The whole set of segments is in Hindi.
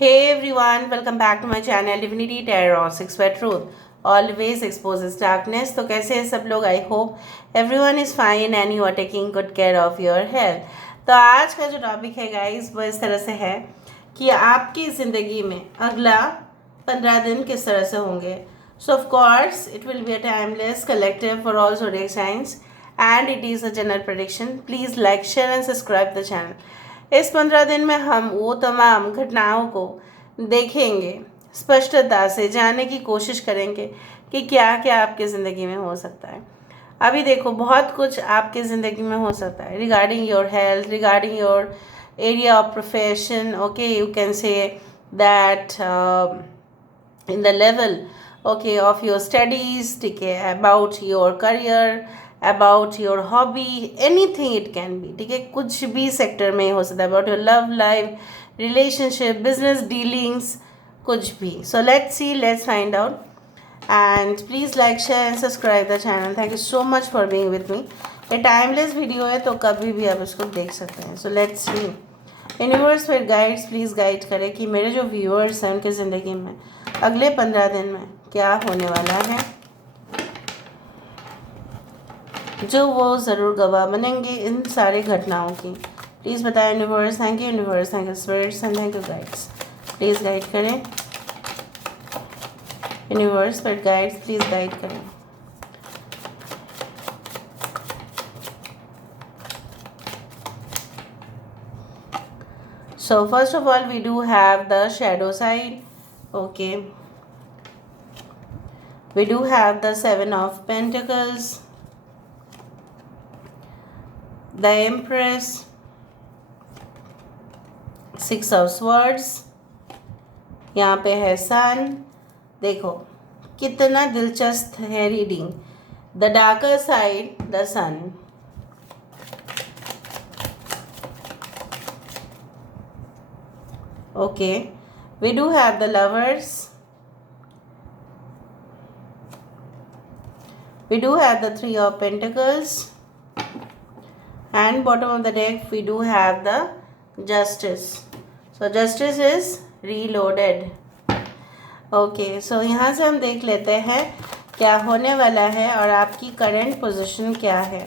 Hey everyone, welcome back to my channel Divinity Tarot 6 where truth always exposes darkness. तो कैसे हैं सब लोग? I hope everyone is fine and you are taking good care of your health. तो आज का जो टॉपिक है गाइस वो इस तरह से है कि आपकी ज़िंदगी में अगला 15 दिन किस तरह से होंगे। सो of course it will be a timeless collective for all zodiac signs and it is a general prediction. Please like, share and subscribe the channel. इस 15 दिन में हम वो तमाम घटनाओं को देखेंगे, स्पष्टता से जानने की कोशिश करेंगे कि क्या क्या आपकी ज़िंदगी में हो सकता है। अभी देखो बहुत कुछ आपकी ज़िंदगी में हो सकता है regarding your health, regarding your area of profession. Okay, you can say that in the level okay of your studies, ठीक है, about your career, about your hobby, anything it can be, ठीक है, कुछ भी सेक्टर में हो सकता है, about your love life, relationship, business dealings, कुछ भी. So let's see, let's find out and please like, share and subscribe the channel. Thank you so much for being with me. ये टाइमलेस वीडियो है तो कभी भी आप इसको देख सकते हैं. So let's see. यूनिवर्स फिर गाइड्स प्लीज़ गाइड करें कि मेरे जो व्यूअर्स हैं उनकी ज़िंदगी में अगले 15 दिन में क्या होने वाला है, जो वो ज़रूर गवाह बनेंगे इन सारी घटनाओं की. प्लीज़ बताएं universe. Thank you universe, thank you spirits and thank you guides. Please guide करें यूनिवर्स फिर गाइड्स प्लीज़ गाइड करें. So first of all we do have the shadow side. Okay, we do have the 7 of Pentacles, the Empress, 6 of Swords, यहाँ पे है Sun. देखो कितना दिलचस्प है reading. The darker side, the Sun. Okay, we do have the Lovers, we do have the 3 of Pentacles, and bottom of the deck we do have the Justice. So Justice is reloaded. Okay, so यहाँ से हम देख लेते हैं क्या होने वाला है और आपकी करंट पोजीशन क्या है.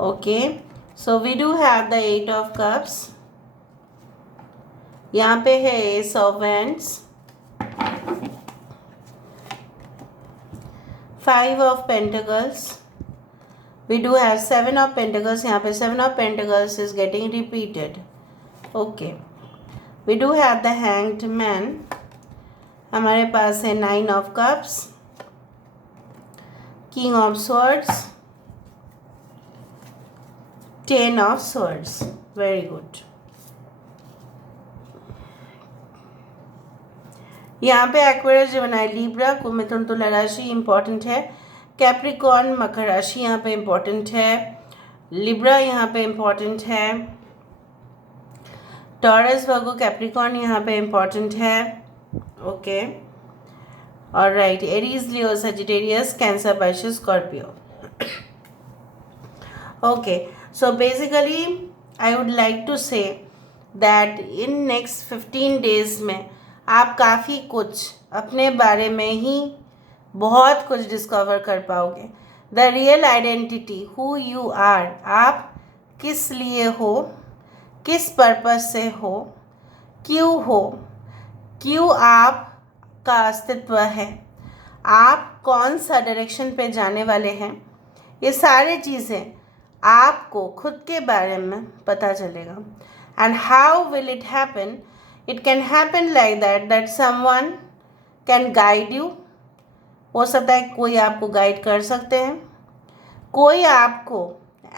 Okay, so we do have the 8 of Cups. यहाँ पे है Ace of Wands, 5 of Pentacles. We do have 7 of Pentacles. यहाँ पे 7 of Pentacles is getting repeated. Okay, we do have the Hanged Man. हमारे पास है 9 of Cups, King of Swords, 10 of Swords. Very good. यहाँ पे एक्वेरियस जेमिनी लिब्रा कुंभ मिथुन तुला राशि इम्पॉर्टेंट है. कैप्रिकॉर्न मकर राशि यहाँ पे इम्पॉर्टेंट है. लिब्रा यहाँ पे इम्पॉर्टेंट है. टॉरस वर्गो कैप्रिकॉर्न यहाँ पे इम्पॉर्टेंट है. Okay, alright. Aries Leo Sagittarius cancer Pisces Scorpio. Okay, so basically I would like to say that in next 15 days में आप काफ़ी कुछ अपने बारे में ही बहुत कुछ डिस्कवर कर पाओगे. The real identity, who you are, आप किस लिए हो, किस पर्पस से हो, क्यों आपका अस्तित्व है, आप कौन सा डायरेक्शन पे जाने वाले हैं, ये सारी चीज़ें आपको खुद के बारे में पता चलेगा. And how will it happen? It can happen like that someone can guide you. हो सकता है कोई आपको गाइड कर सकते हैं. कोई आपको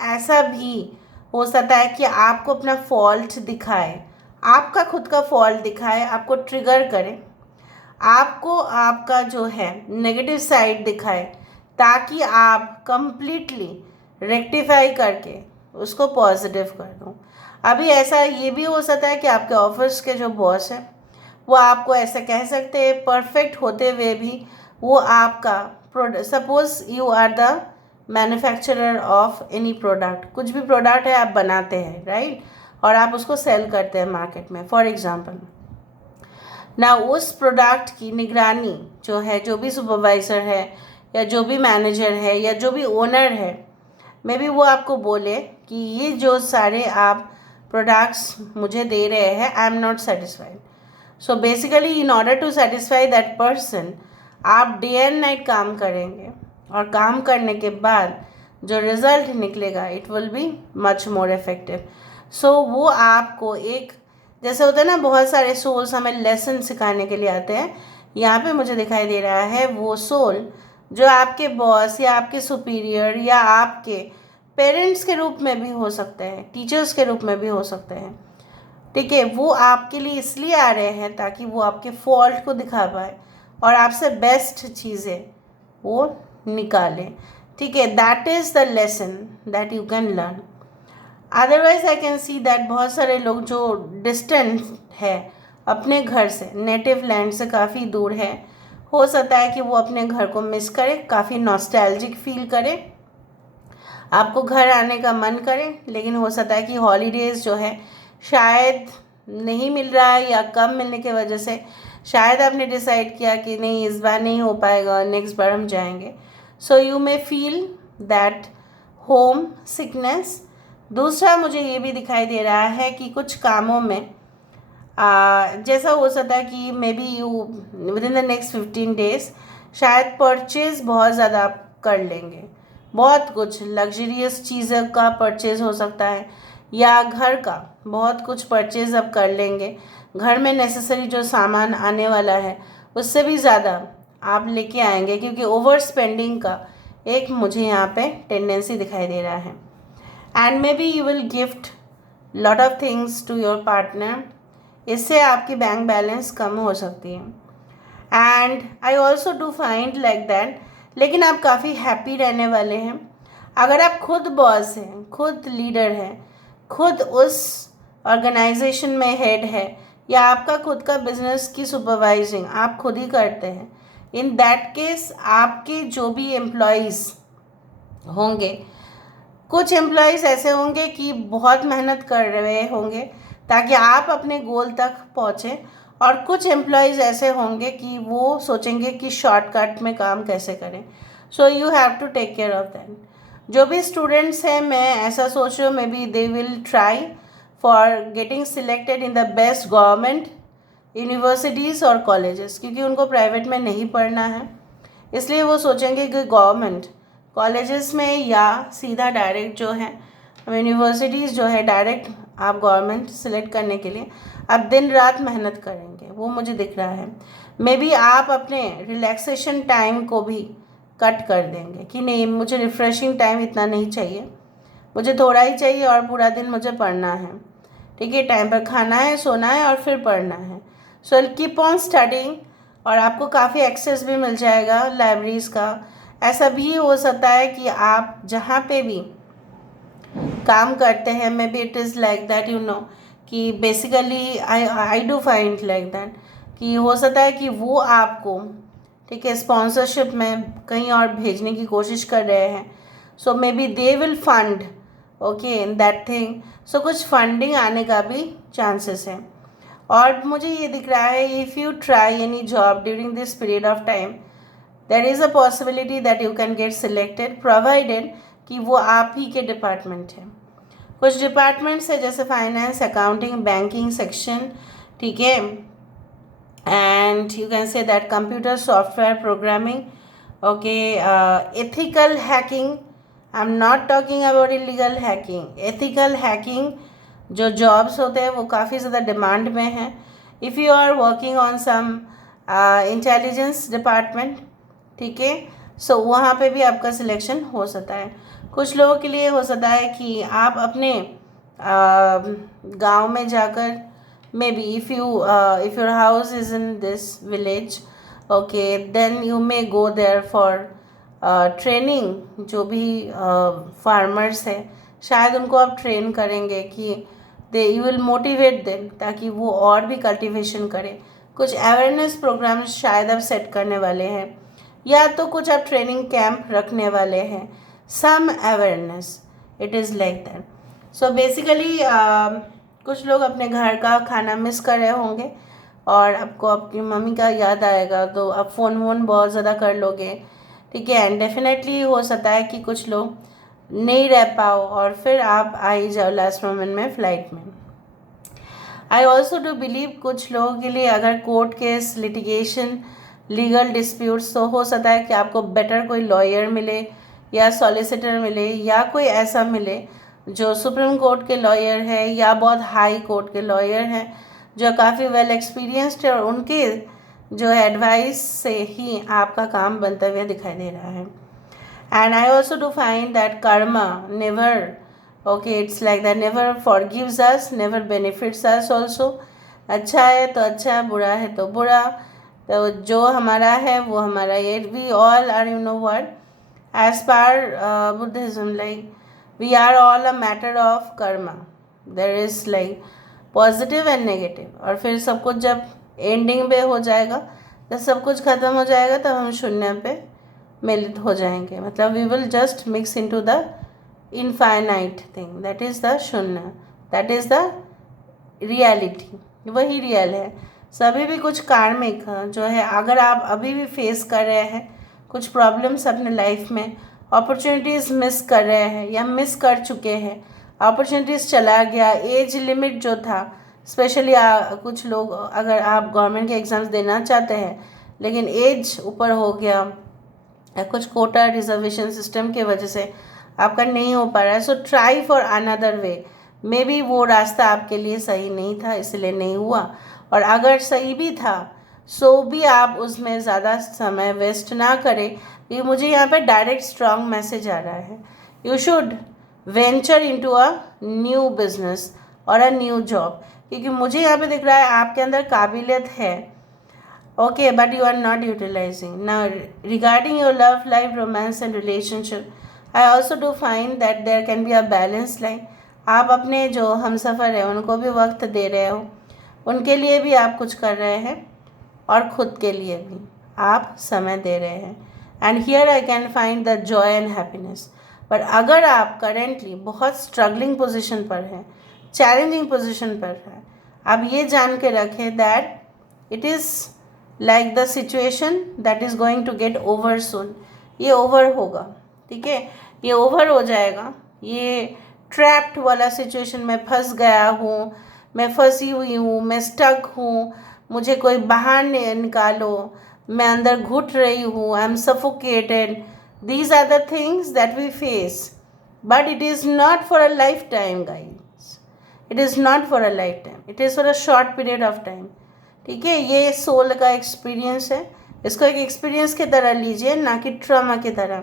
ऐसा भी हो सकता है कि आपको अपना फॉल्ट दिखाए, आपका खुद का फॉल्ट दिखाए, आपको ट्रिगर करे, आपको आपका जो है नेगेटिव साइड दिखाए, ताकि आप कंप्लीटली रेक्टिफाई करके उसको पॉजिटिव कर दूँ. अभी ऐसा ये भी हो सकता है कि आपके ऑफिस के जो बॉस हैं वो आपको ऐसा कह सकते हैं परफेक्ट होते हुए भी वो आपका product, suppose you are the manufacturer of any product, कुछ भी प्रोडक्ट है आप बनाते हैं, राइट, और आप उसको सेल करते हैं मार्केट में, फॉर एग्जांपल। ना उस प्रोडक्ट की निगरानी जो है, जो भी सुपरवाइज़र है या जो भी मैनेजर है या जो भी ओनर है, मे बी वो आपको बोले कि ये जो सारे आप प्रोडक्ट्स मुझे दे रहे हैं, I am not satisfied. So basically in order to satisfy that person आप डे एंड नाइट काम करेंगे, और काम करने के बाद जो रिज़ल्ट निकलेगा it will be much more effective. So वो आपको एक, जैसे होता है ना, बहुत सारे सोल्स हमें लेसन सिखाने के लिए आते हैं, यहाँ पे मुझे दिखाई दे रहा है वो सोल जो आपके बॉस या आपके सुपीरियर या आपके पेरेंट्स के रूप में भी हो सकते हैं, टीचर्स के रूप में भी हो सकते हैं, ठीक है। वो आपके लिए इसलिए आ रहे हैं ताकि वो आपके फॉल्ट को दिखा पाए और आपसे बेस्ट चीज़ें वो निकालें, ठीक है। That is the lesson that you can learn. Otherwise I can see that बहुत सारे लोग जो डिस्टेंट है अपने घर से, नेटिव लैंड से काफ़ी दूर है, हो सकता है कि वो अपने घर को मिस करे, काफ़ी नॉस्टैल्जिक फील करे, आपको घर आने का मन करे, लेकिन हो सकता है कि हॉलीडेज़ जो है शायद नहीं मिल रहा है या कम मिलने की वजह से शायद आपने डिसाइड किया कि नहीं इस बार नहीं हो पाएगा, नेक्स्ट बार हम जाएंगे। So you may feel that home sickness. दूसरा मुझे ये भी दिखाई दे रहा है कि कुछ कामों में जैसा हो सकता है कि may be you with in the next 15 days शायद परचेज बहुत ज़्यादा आप कर लेंगे, बहुत कुछ लग्जरियस चीज़ों का परचेज हो सकता है, या घर का बहुत कुछ परचेज अब कर लेंगे, घर में नेसेसरी जो सामान आने वाला है उससे भी ज़्यादा आप लेके आएंगे, क्योंकि ओवर स्पेंडिंग का एक मुझे यहाँ पे टेंडेंसी दिखाई दे रहा है। And maybe you will gift lot of things to your partner, इससे आपकी बैंक बैलेंस कम हो सकती है। And I also do find like that, लेकिन आप काफ़ी हैप्पी रहने वाले हैं अगर आप खुद बॉस हैं, खुद लीडर हैं, खुद उस ऑर्गेनाइजेशन में हेड है, या आपका खुद का बिजनेस की सुपरवाइजिंग आप खुद ही करते हैं। इन दैट केस आपके जो भी एम्प्लॉयज़ होंगे, कुछ एम्प्लॉयज़ ऐसे होंगे कि बहुत मेहनत कर रहे होंगे ताकि आप अपने गोल तक पहुँचें, और कुछ एम्प्लॉयज़ ऐसे होंगे कि वो सोचेंगे कि शॉर्टकट में काम कैसे करें। So you have to take care of that. जो भी स्टूडेंट्स हैं, मैं ऐसा सोच रही हूँ maybe they will try for getting selected in the best government universities और कॉलेजेस, क्योंकि उनको प्राइवेट में नहीं पढ़ना है, इसलिए वो सोचेंगे कि गवर्नमेंट कॉलेजेस में या सीधा डायरेक्ट जो है यूनिवर्सिटीज़ जो है डायरेक्ट आप गवर्नमेंट सिलेक्ट करने के लिए आप दिन रात मेहनत करेंगे, वो मुझे दिख रहा है। मे बी आप अपने रिलैक्सेशन टाइम को भी कट कर देंगे कि नहीं, मुझे रिफ़्रेशिंग टाइम इतना नहीं चाहिए, मुझे थोड़ा ही चाहिए और पूरा दिन मुझे पढ़ना है, ठीक है, टाइम पर खाना है, सोना है और फिर पढ़ना है। सो कीप ऑन स्टडिंग, और आपको काफ़ी एक्सेस भी मिल जाएगा लाइब्रेरीज़ का। ऐसा भी हो सकता है कि आप जहाँ पे भी काम करते हैं, maybe it is like that, you know, कि basically I do find like that कि हो सकता है कि वो आपको, ठीक है, स्पॉन्सरशिप में कहीं और भेजने की कोशिश कर रहे हैं। So maybe they will fund okay in that thing. So कुछ फंडिंग आने का भी चांसेस है। और मुझे ये दिख रहा है, if you try any job during this period of time, there is a possibility that you can get selected, provided कि वो आप ही के डिपार्टमेंट है। कुछ डिपार्टमेंट्स है जैसे फाइनेंस, अकाउंटिंग, बैंकिंग सेक्शन, ठीक है, and you can say that computer software programming, okay, ethical hacking, I'm not talking about illegal hacking, ethical hacking जो जॉब्स होते हैं वो काफ़ी ज़्यादा डिमांड में हैं। If you are working on some intelligence department, ठीक है, सो वहाँ पे भी आपका सिलेक्शन हो सकता है। कुछ लोगों के लिए हो सकता है कि आप अपने गांव में जाकर, maybe if your house is in this village, okay, then you may go there for training। जो भी farmers है शायद उनको आप ट्रेन करेंगे कि you will motivate them ताकि वो और भी कल्टिवेशन करें। कुछ अवेयरनेस प्रोग्राम्स शायद आप सेट करने वाले हैं। या तो कुछ आप ट्रेनिंग कैंप रखने वाले हैं, some awareness, it is like that. So basically कुछ लोग अपने घर का खाना मिस कर रहे होंगे और आपको अपनी मम्मी का याद आएगा, तो आप फ़ोन वोन बहुत ज़्यादा कर लोगे, ठीक है। एंड डेफिनेटली हो सकता है कि कुछ लोग नहीं रह पाओ और फिर आप आ ही जाओ लास्ट मोमेंट में फ़्लाइट में। आई ऑल्सो डू बिलीव कुछ लोगों के लिए अगर court case, litigation, legal disputes, तो हो सकता है कि आपको बेटर कोई लॉयर मिले या सॉलिसिटर मिले या कोई ऐसा मिले जो सुप्रीम कोर्ट के लॉयर है या बहुत हाई कोर्ट के लॉयर हैं जो काफ़ी वेल एक्सपीरियंस्ड है और उनके जो एडवाइस से ही आपका काम बनता हुआ दिखाई दे रहा है। And I also do find that Karma never, okay, it's like that, never forgives us, never benefits us also। अच्छा है तो अच्छा, बुरा है तो बुरा, तो जो हमारा है वो हमारा, ये we all are, you know what, as per Buddhism, like we are all a matter of karma, there is like positive and negative. और फिर सब कुछ जब एंडिंग पे हो जाएगा, जब सब कुछ ख़त्म हो जाएगा, तब हम शून्य पे मिलित हो जाएंगे, मतलब we will just mix into the infinite thing, that is the शून्य, दैट इज़ द रियलिटी, वही रियल है। सभी भी कुछ कार्मिक जो है, अगर आप अभी भी फेस कर रहे हैं कुछ प्रॉब्लम्स अपने लाइफ में, अपॉर्चुनिटीज़ मिस कर रहे हैं या मिस कर चुके हैं, अपॉर्चुनिटीज़ चला गया, एज लिमिट जो था, स्पेशली कुछ लोग, अगर आप गवर्नमेंट के एग्ज़ाम्स देना चाहते हैं लेकिन एज ऊपर हो गया या कुछ कोटा रिजर्वेशन सिस्टम के वजह से आपका नहीं हो पा रहा है, so try for another way. May be वो रास्ता आपके लिए सही नहीं था इसलिए नहीं हुआ, और अगर सही भी था सो भी आप उसमें ज़्यादा समय वेस्ट ना करें। ये मुझे यहाँ पे डायरेक्ट स्ट्रॉन्ग मैसेज आ रहा है, you should venture into a new business और अ न्यू जॉब, क्योंकि मुझे यहाँ पे दिख रहा है आपके अंदर काबिलियत है, okay, but you are not utilizing. Now regarding your love life, romance and relationship, I also do find that there can be a balance line। आप अपने जो हमसफ़र है उनको भी वक्त दे रहे हो, उनके लिए भी आप कुछ कर रहे हैं और ख़ुद के लिए भी आप समय दे रहे हैं, and here I can find the Joy and happiness. पर अगर आप करेंटली बहुत स्ट्रगलिंग पोजिशन पर हैं, चैलेंजिंग पोजिशन पर हैं, आप ये जान के रखें that it is like the situation that is going to get over soon. ये ओवर होगा, ठीक है, ये ओवर हो जाएगा। ये ट्रैप्ड वाला सिचुएशन में फंस गया हूँ, मैं फंसी हुई हूँ, मैं स्टक हूँ, मुझे कोई बाहर निकालो, मैं अंदर घुट रही हूँ, I am suffocated, these are the things that we face, but it is not for a lifetime guys, it is not for a lifetime, it is for a short period of time, ठीक है। ये सोल का एक्सपीरियंस है, इसको एक एक्सपीरियंस की तरह लीजिए, ना कि ट्रॉमा की तरह,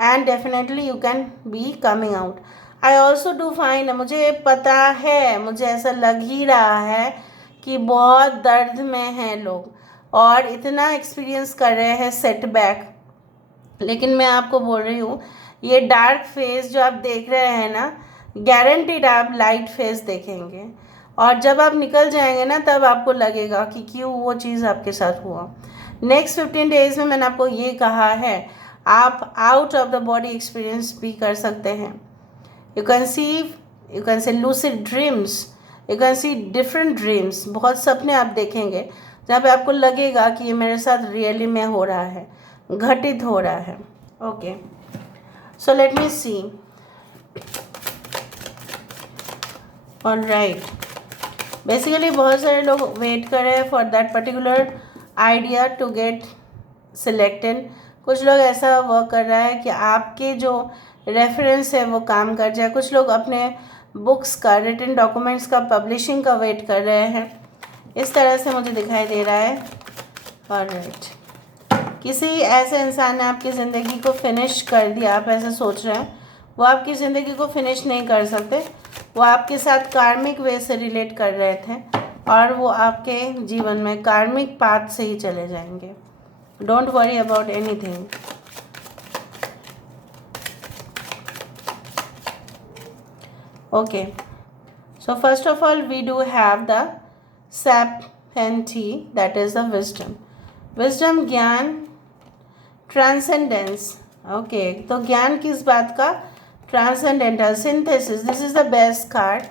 and definitely you can be coming out. I also do find, मुझे पता है, मुझे ऐसा लग ही रहा है कि बहुत दर्द में हैं लोग और इतना एक्सपीरियंस कर रहे हैं सेटबैक, लेकिन मैं आपको बोल रही हूँ ये डार्क फेज जो आप देख रहे हैं ना, गारंटीड आप लाइट फेज देखेंगे, और जब आप निकल जाएंगे ना तब आपको लगेगा कि क्यों वो चीज़ आपके साथ हुआ। नेक्स्ट 15 डेज में मैंने आपको ये कहा है, आप out of the body experience भी कर सकते हैं। You can see lucid dreams, you can see different dreams, बहुत सपने आप देखेंगे जहाँ पे आपको लगेगा कि ये मेरे साथ रियली में हो रहा है, घटित हो रहा है। Okay, so let me see. Alright, basically बहुत सारे लोग वेट कर रहे हैं for that particular idea to get selected. कुछ लोग ऐसा वर्क कर रहा है कि आपके जो रेफरेंस है वो काम कर जाए। कुछ लोग अपने बुक्स का, रिटन डॉक्यूमेंट्स का, पब्लिशिंग का वेट कर रहे हैं, इस तरह से मुझे दिखाई दे रहा है। ऑलराइट, किसी ऐसे इंसान ने आपकी ज़िंदगी को फिनिश कर दिया, आप ऐसा सोच रहे हैं, वो आपकी ज़िंदगी को फिनिश नहीं कर सकते, वो आपके साथ कार्मिक वे से रिलेट कर रहे थे और वो आपके जीवन में कार्मिक पाथ से ही चले जाएंगे। Don't worry about anything. Okay, so first of all we do have the sapienti, that is the wisdom. Wisdom ज्ञान ट्रांसेंडेंस। ओके, तो ज्ञान किस बात का? Transcendental. Synthesis, this is the best card.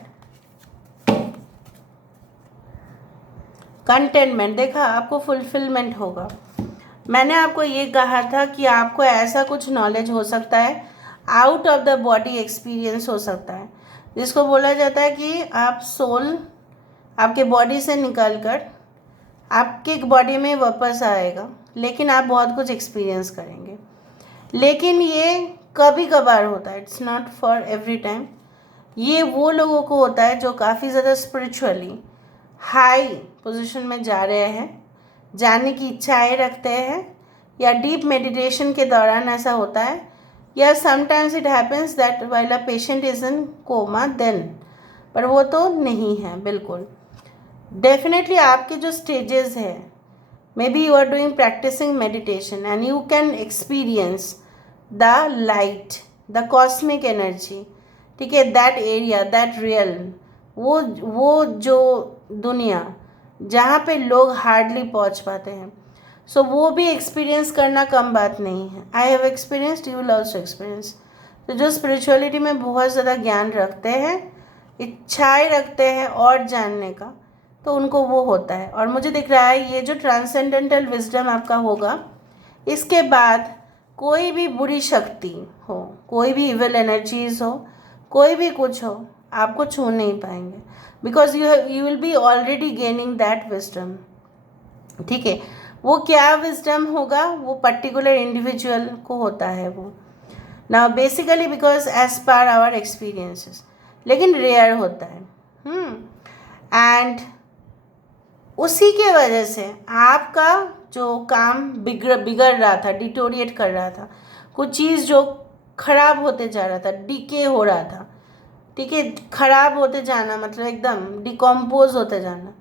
Containment, देखा आपको फुलफिलमेंट होगा। मैंने आपको ये कहा था कि आपको ऐसा कुछ नॉलेज हो सकता है, out of the body experience हो सकता है, जिसको बोला जाता है कि आप सोल आपके बॉडी से निकल कर आपके बॉडी में वापस आएगा, लेकिन आप बहुत कुछ एक्सपीरियंस करेंगे। लेकिन ये कभी कभार होता है, it's not for every time. ये वो लोगों को होता है जो काफ़ी ज़्यादा स्पिरिचुअली हाई पोजीशन में जा रहे हैं, जाने की इच्छाएं रखते हैं, या डीप मेडिटेशन के दौरान ऐसा होता है, या sometimes it happens that while a patient is in coma then, पर वो तो नहीं है बिल्कुल। डेफिनेटली आपके जो स्टेजेस है, maybe you are doing practicing meditation and you can experience the light, the cosmic energy, ठीक है, दैट एरिया, दैट रियल, वो जो दुनिया जहाँ पे लोग हार्डली पहुँच पाते हैं। सो वो भी एक्सपीरियंस करना कम बात नहीं है। I have experienced, you will also experience. तो जो स्पिरिचुअलिटी में बहुत ज़्यादा ज्ञान रखते हैं, इच्छाएं रखते हैं और जानने का, तो उनको वो होता है। और मुझे दिख रहा है ये जो ट्रांसेंडेंटल विजडम आपका होगा, इसके बाद कोई भी बुरी शक्ति हो, कोई भी इविल एनर्जीज हो, कोई भी कुछ हो, आपको छू नहीं पाएंगे, because you will be already gaining that wisdom. ठीक है, वो क्या विजडम होगा, वो पर्टिकुलर इंडिविजुअल को होता है वो ना, basically because as per our experiences, लेकिन रेयर होता है। एंड उसी के वजह से आपका जो काम बिगड़ रहा था, डिटोरिएट कर रहा था, कुछ चीज़ जो खराब होते जा रहा था, डीके हो रहा था, ठीक है, खराब होते जाना मतलब एकदम डिकम्पोज होते जाना,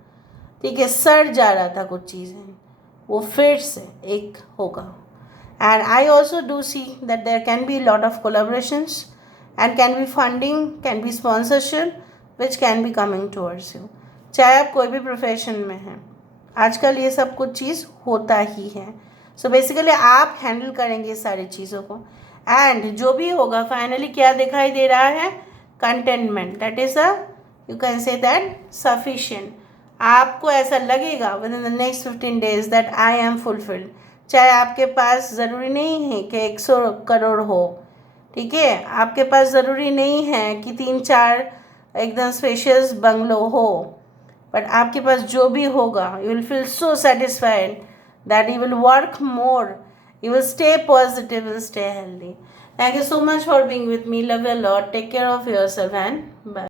ठीक है, सड़ जा रहा था कुछ चीज़ें, वो फिर से एक होगा। And I also do see that there can be lot of collaborations and can be funding, can be sponsorship which can be coming towards you, चाहे आप कोई भी प्रोफेशन में हैं। आजकल ये सब कुछ चीज़ होता ही है। सो बेसिकली आप हैंडल करेंगे सारी चीज़ों को, एंड जो भी होगा फाइनली क्या दिखाई दे रहा है, containment, that is a, you can say that sufficient. आपको ऐसा लगेगा with in the next 15 days that I am fulfilled. चाहे आपके पास ज़रूरी नहीं है कि 100 करोड़ हो, ठीक है, आपके पास ज़रूरी नहीं है कि 3-4 एकदम स्पेशियस बंगलो हो, बट आपके पास जो भी होगा, you will feel so satisfied that you will work more, you will stay positive, will stay healthy. Thank you so much for being with me. Love you a lot. Take care of yourself and bye.